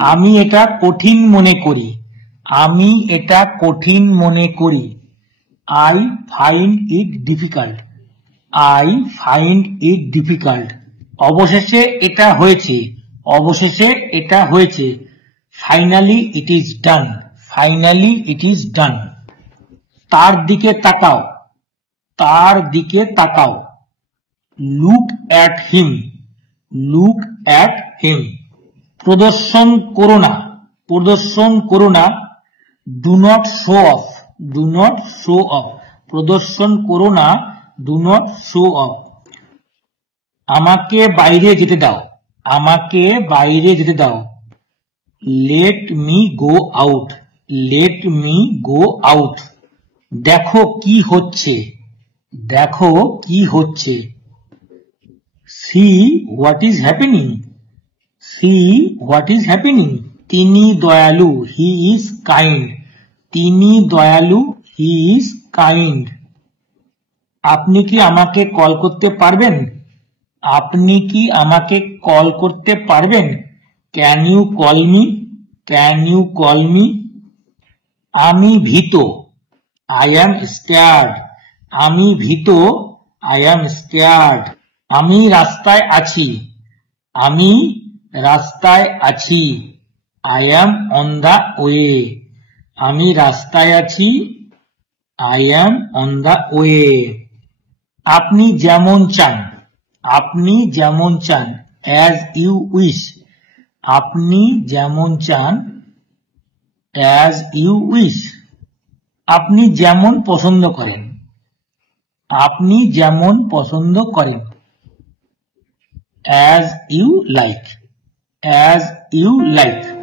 আমি এটা কঠিন মনে করি। আমি এটা কঠিন মনে করি। I find it difficult. I find it difficult. অবশেষে এটা হয়েছে। অবশেষে এটা হয়েছে। Finally it is done. Finally it is done. তার দিকে তাকাও। তার দিকে তাকাও। Look at him. Look at him. প্রদর্শন করো না। প্রদর্শন করো না। Do not show off. Do not show off. প্রদর্শন করো না। Do not show off. আমাকে বাইরে যেতে দাও। আমাকে বাইরে যেতে দাও। Let me go out. Let me go out. দেখো কি হচ্ছে। দেখো কি হচ্ছে। See what is happening. See what is happening. তিনি দয়ালু। He is kind. তিনি দয়ালু। He is kind. আপনি কি আমাকে কল করতে পারবেন? আপনি কি আমাকে কল করতে পারবেন? Can you call me? Can you call me? আমি ভীত। I am scared. আমি ভীত। I am scared. আমি রাস্তায় আছি। আমি রাস্তায় আছি। I am on the way. আমি রাস্তায় আছি। I am on the way. আপনি যেমন চান। আপনি যেমন চান। As you wish. আপনি যেমন চান। As you wish. আপনি যেমন পছন্দ করেন। আপনি যেমন পছন্দ করেন। As you like. As you like.